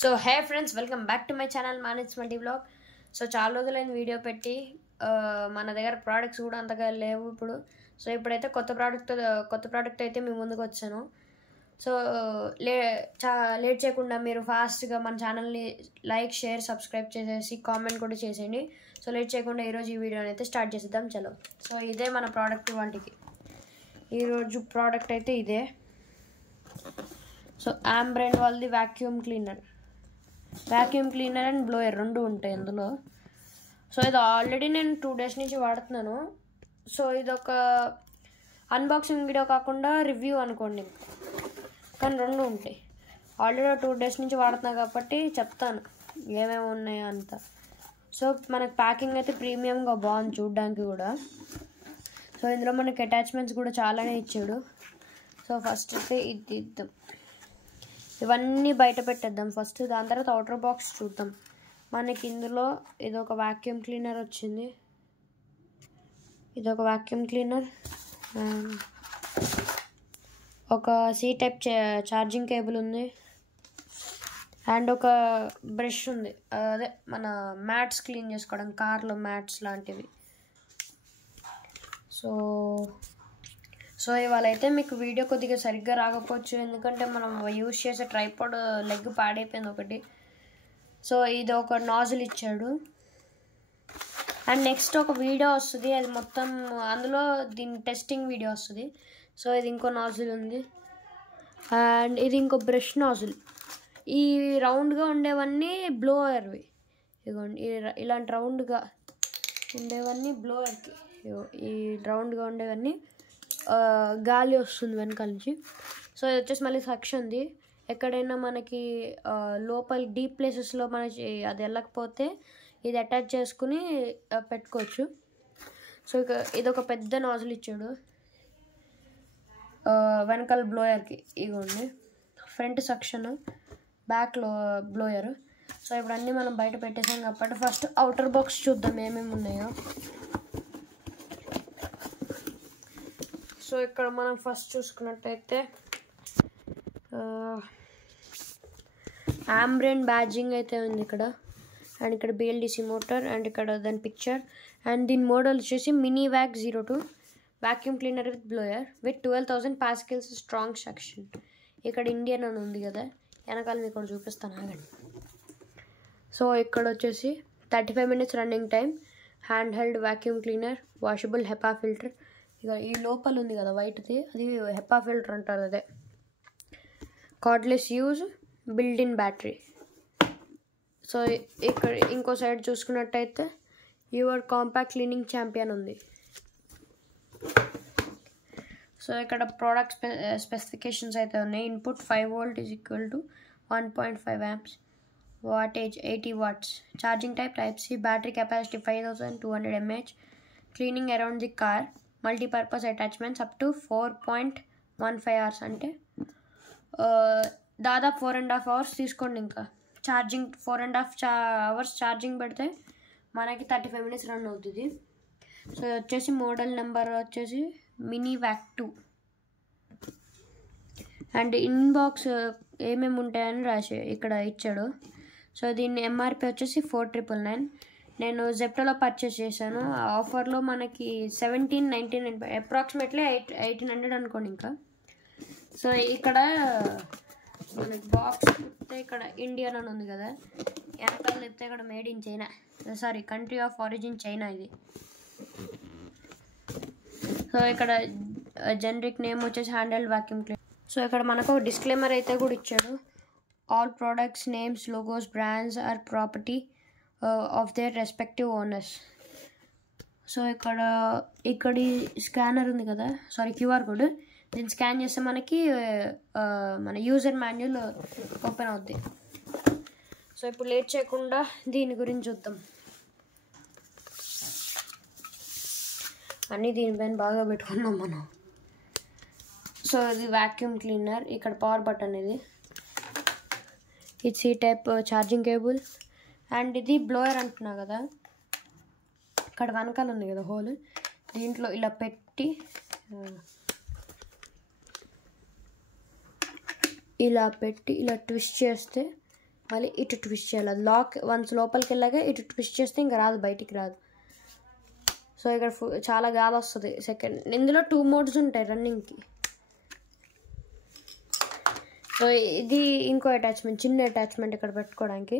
So hey friends, welcome back to my channel Manit's multi blog. So చాలా రోజులైన video పెట్టి మన దగ్గర ప్రోడక్ట్స్ కూడా అంతగా లేవు ఇప్పుడు. సో ఇప్పుడైతే కొత్త ప్రోడక్ట్ అయితే మీ ముందుకు వచ్చాను. సో లేట్ చేయకుండా మీరు ఫాస్ట్గా మన ఛానల్ని లైక్, షేర్, సబ్స్క్రైబ్ చేసేసి కామెంట్ కూడా చేసేయండి. సో లేట్ చేయకుండా ఈరోజు ఈ వీడియోని అయితే స్టార్ట్ చేసేద్దాం. చలో, సో ఇదే మన ప్రోడక్ట్ వంటికి. ఈరోజు ప్రోడక్ట్ అయితే ఇదే. సో ఆంబ్రెండ్ వాళ్ళది వాక్యూమ్ క్లీనర్ అండ్ బ్లోయర్ రెండు ఉంటాయి ఇందులో. సో ఇది ఆల్రెడీ నేను 2 days నుంచి వాడుతున్నాను. సో ఇది ఒక అన్బాక్సింగ్ వీడియో కాకుండా రివ్యూ అనుకోండి, కానీ రెండు ఉంటాయి. ఆల్రెడీ 2 days నుంచి వాడుతున్నాను కాబట్టి చెప్తాను ఏమేమి ఉన్నాయో అంతా. సో మనకి ప్యాకింగ్ అయితే ప్రీమియంగా బాగుంది చూడడానికి కూడా. సో ఇందులో మనకి అటాచ్మెంట్స్ కూడా చాలానే ఇచ్చాడు. సో ఫస్ట్ అయితే ఇది ఇద్దాం, ఇవన్నీ బయట పెట్టేద్దాం ఫస్ట్. దాని తర్వాత అవుటర్ బాక్స్ చూద్దాం. మనకి ఇందులో ఇదొక వాక్యూమ్ క్లీనర్ వచ్చింది, ఇదొక వాక్యూమ్ క్లీనర్, ఒక సి టైప్ ఛార్జింగ్ కేబుల్ ఉంది, అండ్ ఒక బ్రష్ ఉంది, అదే మన మ్యాట్స్ క్లీన్ చేసుకోవడం, కార్లో మ్యాట్స్ లాంటివి. సో ఇవాళ అయితే మీకు వీడియో కొద్దిగా సరిగ్గా రాకపోవచ్చు, ఎందుకంటే మనం యూజ్ చేసే ట్రైపాడ్ లెగ్ పాడైపోయింది ఒకటి. సో ఇది ఒక నాజిల్ ఇచ్చాడు, అండ్ నెక్స్ట్ ఒక వీడియో వస్తుంది, అది మొత్తం అందులో దీని టెస్టింగ్ వీడియో వస్తుంది. సో ఇది ఇంకో నాజిల్ ఉంది, అండ్ ఇది ఇంకో బ్రష్ నాజిల్. ఈ రౌండ్గా ఉండేవన్నీ బ్లోయర్వి, ఇదిగోండి ఇలాంటి రౌండ్గా ఉండేవన్నీ బ్లోయర్కి, ఈ రౌండ్గా ఉండేవన్నీ గాలి వస్తుంది వెనకాల నుంచి. సో ఇది వచ్చేసి మళ్ళీ సక్షన్ది. ఎక్కడైనా మనకి లోపల డీప్ ప్లేసెస్లో మనకి అది వెళ్ళకపోతే ఇది అటాచ్ చేసుకుని పెట్టుకోవచ్చు. సో ఇక ఇదొక పెద్ద నాజిల్ ఇచ్చాడు వెనకాల బ్లోయర్కి. ఇగోండి ఫ్రంట్ సక్షన్, బ్యాక్లో బ్లోయర్. సో ఇప్పుడు అన్నీ మనం బయట పెట్టేసాం కాబట్టి ఫస్ట్ అవుటర్ బాక్స్ చూద్దాం ఏమేమి ఉన్నాయో. సో ఇక్కడ మనం ఫస్ట్ చూసుకున్నట్టయితే ఆంబ్రెండ్ బ్యాడ్జింగ్ అయితే ఉంది ఇక్కడ, అండ్ ఇక్కడ BLDC మోటార్, అండ్ ఇక్కడ దాని పిక్చర్, అండ్ దీని మోడల్ వచ్చేసి mini vac 02 vacuum cleaner with blower with 12,000 pascals strong suction. ఇక్కడ ఇండియన్ అని ఉంది కదా, వెనకాల మీకు ఇక్కడ చూపిస్తాను ఆగండి. సో ఇక్కడ వచ్చేసి 35 minutes running time, hand held vacuum cleaner, washable HEPA filter. ఇక ఈ లోపల ఉంది కదా వైట్ది, అది హెపా ఫిల్టర్ అంటారు. అదే cardless use, build in battery. So ఇక్కడ ఇంకో సైడ్ చూసుకున్నట్టయితే యువర్ కాంపాక్ట్ క్లీనింగ్ ఛాంపియన్ ఉంది. సో ఇక్కడ ప్రోడక్ట్ స్పెసిఫికేషన్స్ అయితే ఉన్నాయి. Input 5 volt is equal to 1.5 amps, wattage 80 watts, charging type Type C, battery capacity 5200 mAh, cleaning around the car, multipurpose attachments up to 4.15 hours. అంటే దాదాపు 4.5 hours తీసుకోండి. ఇంకా charging 4.5 hours charging పెడితే మనకి 35 minutes run అవుతుంది. So వచ్చేసి model number వచ్చేసి mini wack 2. And inbox ఏమేమి ఉంటాయని రాసి ఇక్కడ ఇచ్చాడు. సో దీన్ని MRP వచ్చేసి 4,999. నేను జెప్టోలో పర్చేస్ చేశాను, ఆఫర్లో మనకి 1799, అప్రాక్సిమేట్లీ 1800 అనుకోండి ఇంకా. సో ఇక్కడ మనకి బాక్స్ చెప్తే ఇక్కడ ఇండియన్ అని ఉంది కదా, వెనకాల చెప్తే ఇక్కడ made in China, sorry country of origin China ఇది. సో ఇక్కడ జనరిక్ నేమ్ వచ్చేసి హ్యాండెల్డ్ వాక్యూమ్ క్లీనర్. సో ఇక్కడ మనకు డిస్క్లైమర్ అయితే కూడా ఇచ్చాడు. All products names, logos, brands are property of their respective owners. So ఇక్కడ స్కానర్ ఉంది కదా, సారీ QR కోడ్, దీన్ని స్కాన్ చేస్తే మనకి మన యూజర్ మాన్యువల్ ఓపెన్ అవుద్ది. సో ఇప్పుడు లేట్ చేయకుండా దీని గురించి చూద్దాం. అన్నీ దీనిపైన బాగా పెట్టుకున్నాం మనం. సో ఇది వాక్యూమ్ క్లీనర్, ఇక్కడ పవర్ బటన్, ఇది C type charging cable, and ఇది బ్లోయర్ అంటున్నా కదా, ఇక్కడ వెనకాల ఉంది కదా హోల్, దీంట్లో ఇలా పెట్టి ఇలా ట్విస్ట్ చేస్తే మళ్ళీ ఇటు ట్విస్ట్ చేయాలి. లాక్ వన్స్ లోపలికి వెళ్ళాక ఇటు ట్విస్ట్ చేస్తే ఇంకా రాదు, బయటికి రాదు. సో ఇక్కడ చాలా గాలి వస్తుంది. సెకండ్ ఇందులో 2 మోడ్స్ ఉంటాయి రన్నింగ్కి. సో ఇది ఇంకో అటాచ్మెంట్, చిన్న అటాచ్మెంట్ ఇక్కడ పెట్టుకోవడానికి.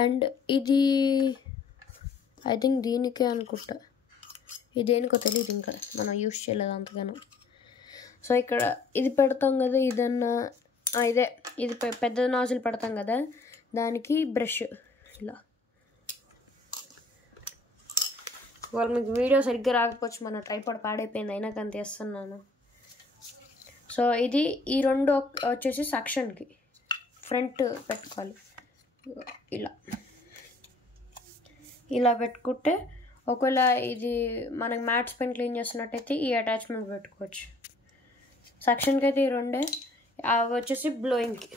అండ్ ఇది ఐ థింక్ దీనికే అనుకుంటా, ఇది దేనికో తెలియదు, ఇంకా మనం యూజ్ చేయలేదు అంతగానో. సో ఇక్కడ ఇది పెడతాం కదా, ఇదన్నా ఇదే, ఇది పెద్ద నాజిల్ పెడతాం కదా, దానికి బ్రష్ ఇలా. వాళ్ళు మీకు వీడియో సరిగ్గా రాకపోవచ్చు, మన ట్రైపాడ్ పాడైపోయింది, అయినా కానీ తీస్తున్నాను. సో ఇది ఈ 2 వచ్చేసి సక్షన్కి ఫ్రంట్ పెట్టుకోవాలి. ఇలా పెట్టుకుంటే ఒకవేళ ఇది మనకి మ్యాట్స్ పెన్ క్లీన్ చేస్తున్నట్టయితే ఈ అటాచ్మెంట్ పెట్టుకోవచ్చు. సక్షన్కి అయితే ఈ 2, అవి వచ్చేసి బ్లోయింగ్కి.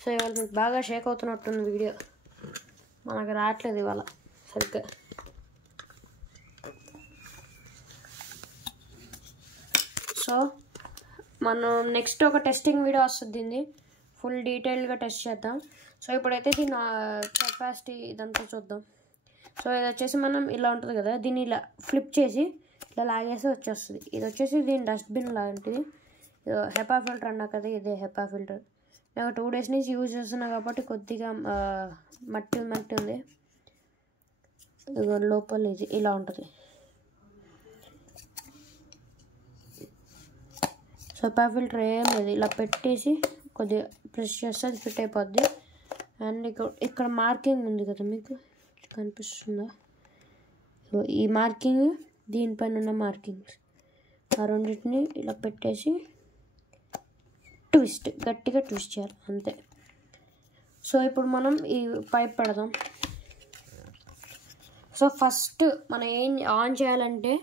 సో ఇవాళ మీకు బాగా షేక్ అవుతున్నట్టుంది వీడియో, మనకు రావట్లేదు ఇవాళ సరిగ్గా. సో మనం నెక్స్ట్ ఒక టెస్టింగ్ వీడియో వస్తుంది, దీన్ని ఫుల్ డీటెయిల్గా టెస్ట్ చేద్దాం. సో ఇప్పుడైతే దీని కెపాసిటీ ఇదంతా చూద్దాం. సో ఇది వచ్చేసి మనం ఇలా ఉంటుంది కదా, దీన్ని ఇలా ఫ్లిప్ చేసి ఇలా లాగేసి వచ్చేస్తుంది. ఇది వచ్చేసి దీని డస్ట్బిన్ లాంటిది. హెపా ఫిల్టర్ అన్నా కదా, ఇదే హెపా ఫిల్టర్. నేను 2 డేస్ నుంచి యూజ్ చేస్తున్నా కాబట్టి కొద్దిగా మట్టి ఉంది. లోపల ఇది ఇలా ఉంటుంది. సో హెపా ఫిల్టర్ ఏం లేదు, ఇలా పెట్టేసి కొద్దిగా ప్రెస్ చేస్తే అది ఫిట్ అయిపోద్ది. అండ్ ఇక్కడ మార్కింగ్ ఉంది కదా, మీకు కనిపిస్తుందా? ఈ మార్కింగ్, దీనిపైన ఉన్న మార్కింగ్స్, ఆ రెండింటిని ఇలా పెట్టేసి ట్విస్ట్, గట్టిగా ట్విస్ట్ చేయాలి అంతే. సో ఇప్పుడు మనం ఈ పైప్ పెడదాం. సో ఫస్ట్ మనం ఏం ఆన్ చేయాలంటే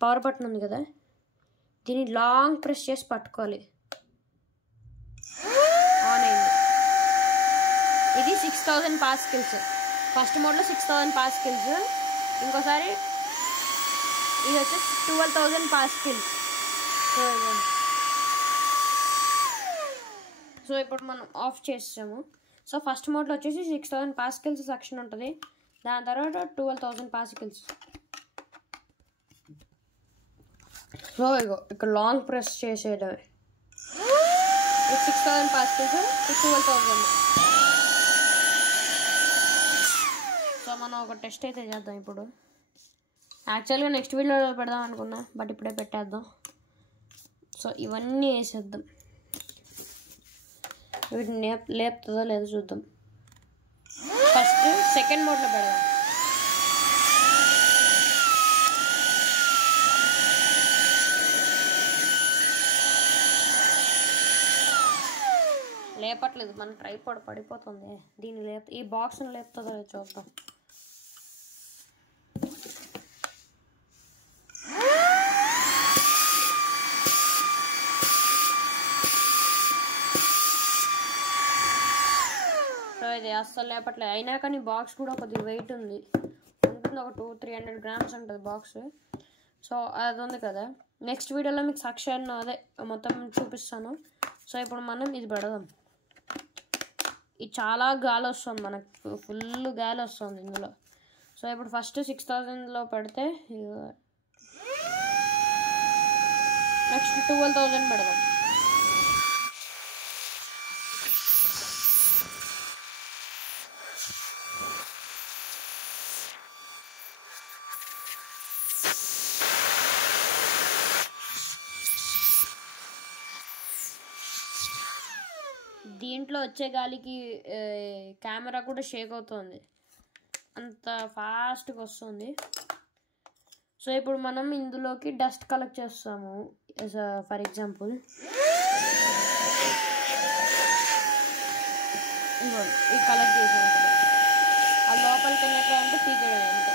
పవర్ బటన్ ఉంది కదా, దీన్ని లాంగ్ ప్రెస్ చేసి పట్టుకోవాలి. ఆన్ అయింది. ఇది 6000 పాస్కల్స్. ఫస్ట్ మోడ్లో 6000 పాస్కల్స్, ఇంకోసారి ఇది వచ్చేసి 12000 పాస్కల్స్. సో ఇప్పుడు మనం ఆఫ్ చేసాము. సో ఫస్ట్ మోడ్లో వచ్చేసి 6000 పాస్కల్స్ సెక్షన్ ఉంటుంది, దాని తర్వాత 12000 పాస్కల్స్. సో ఇగో ఇక్కడ లాంగ్ ప్రెస్ చేసేది 6000 పాస్కల్స్, 12000. సో మనం ఒక టెస్ట్ అయితే చేద్దాం ఇప్పుడు. యాక్చువల్గా నెక్స్ట్ వీడియోలో పెడదాం అనుకున్నా, బట్ ఇప్పుడే పెట్టేద్దాం. సో ఇవన్నీ వేసేద్దాం, వీటిని లేపుతుందో లేదో చూద్దాం. ఫస్ట్ సెకండ్ మోడ్లో పెడదాం. లేపట్లేదు, మన ట్రైపాడ్ పడిపోతుంది. దీన్ని ఈ బాక్స్ని లేపుతుందో లేదో చూద్దాం. సో ఇది అస్సలు లేపట్లేదు, అయినా కానీ బాక్స్ కూడా కొద్దిగా వెయిట్ ఉంది, ఒక 200-300 grams ఉంటుంది బాక్స్. సో అది ఉంది కదా, నెక్స్ట్ వీడియోలో మీకు సక్షన్ అదే మొత్తం చూపిస్తాను. సో ఇప్పుడు మనం ఇది పెడదాం. ఇది చాలా గాలి వస్తుంది, మనకు ఫుల్ గాలి వస్తుంది ఇందులో. సో ఇప్పుడు ఫస్ట్ 6000లో పెడితే, నెక్స్ట్ 12000 పెడదాం. దీంట్లో వచ్చే గాలికి కెమెరా కూడా షేక్ అవుతుంది, అంత ఫాస్ట్గా వస్తుంది. సో ఇప్పుడు మనం ఇందులోకి డస్ట్ కలెక్ట్ చేస్తాము. ఫర్ ఎగ్జాంపుల్ ఈ కలెక్ట్ చేసి ఆ లోపలికి వెళ్ళట్లే అంటే పీకేయడం అంతే.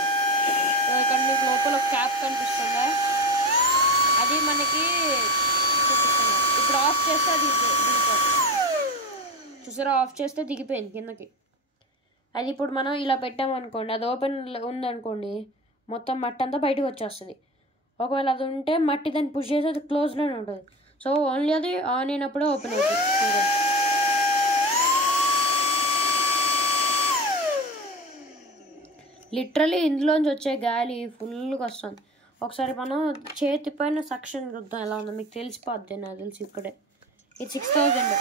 సో ఇక్కడ మీకు లోపల ఒక క్యాప్ కనిపిస్తుందా, అది మనకి చూపిస్తున్నాం. ఇప్పుడు ఆఫ్ చేస్తే అది దిగిపోతుంది, చూసారా? ఆఫ్ చేస్తే దిగిపోయింది కిందకి. అది ఇప్పుడు మనం ఇలా పెట్టామనుకోండి, అది ఓపెన్ ఉందనుకోండి, మొత్తం మట్టి అంతా బయటకు వచ్చేస్తుంది. ఒకవేళ అది ఉంటే మట్టి దాన్ని పుష్ చేసి అది క్లోజ్లోనే ఉంటుంది. సో ఓన్లీ అది ఆన్ అయినప్పుడే ఓపెన్ అవుతుంది. లిటరలీ ఇందులోంచి వచ్చే గాలి ఫుల్గా వస్తుంది. ఒకసారి మనం చేతి పైన సక్షన్ చూద్దాం ఎలా ఉందో, మీకు తెలిసిపోద్ది. నాకు తెలిసి ఇక్కడే ఇది 6000.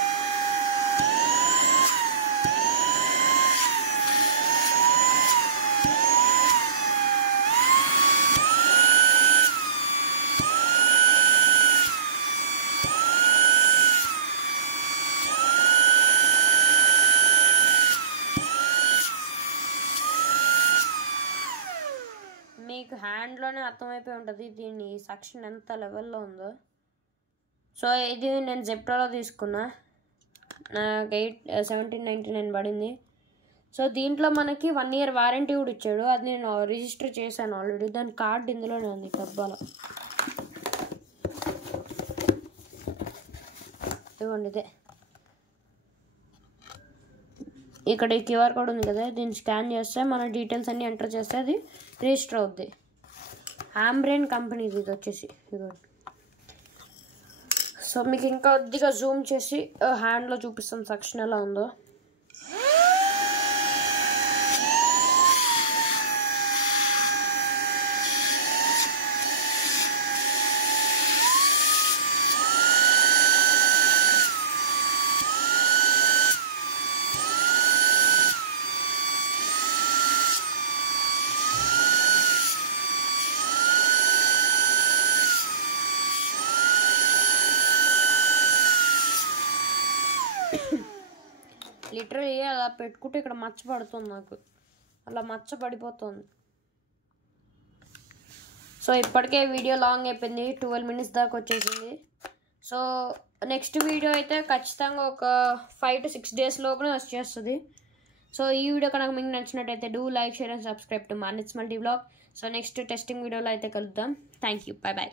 మీకు హ్యాండ్లోనే అర్థమైపోయి ఉంటుంది దీని సక్షన్ ఎంత లెవెల్లో ఉందో. సో ఇది నేను జెప్టోలో తీసుకున్నా, నాకు 1799 పడింది. సో దీంట్లో మనకి 1 year వారంటీ కూడా ఇచ్చాడు. అది నేను రిజిస్టర్ చేశాను ఆల్రెడీ. దాని కార్డ్ ఇందులోనే ఉంది డబ్బాలో. ఇదిగోండి ఇదే. ఇక్కడ ఈ క్యూఆర్ కోడ్ ఉంది కదా, దీన్ని స్కాన్ చేస్తే మన డీటెయిల్స్ అన్నీ ఎంటర్ చేస్తే అది రిజిస్టర్ అవుద్ది. ఆంబ్రెయిన్ కంపెనీ ఇది వచ్చేసి. ఇదిగోండి. సో మీకు ఇంకా కొద్దిగా జూమ్ చేసి హ్యాండ్లో చూపిస్తాం సక్షన్ ఎలా ఉందో. లిటరలీ అలా పెట్టుకుంటే ఇక్కడ మచ్చ పడుతుంది, నాకు అలా మచ్చ పడిపోతుంది. సో ఇప్పటికే వీడియో లాంగ్ అయిపోయింది, 12 minutes దాకా వచ్చేసింది. సో నెక్స్ట్ వీడియో అయితే ఖచ్చితంగా ఒక 5 to 6 days లోపలే వచ్చేస్తుంది. సో ఈ వీడియో కనుక మీకు నచ్చినట్టయితే do like, share and subscribe to Manit's multi blog. So next testing వీడియోలో అయితే కలుద్దాం. Thank you, bye bye.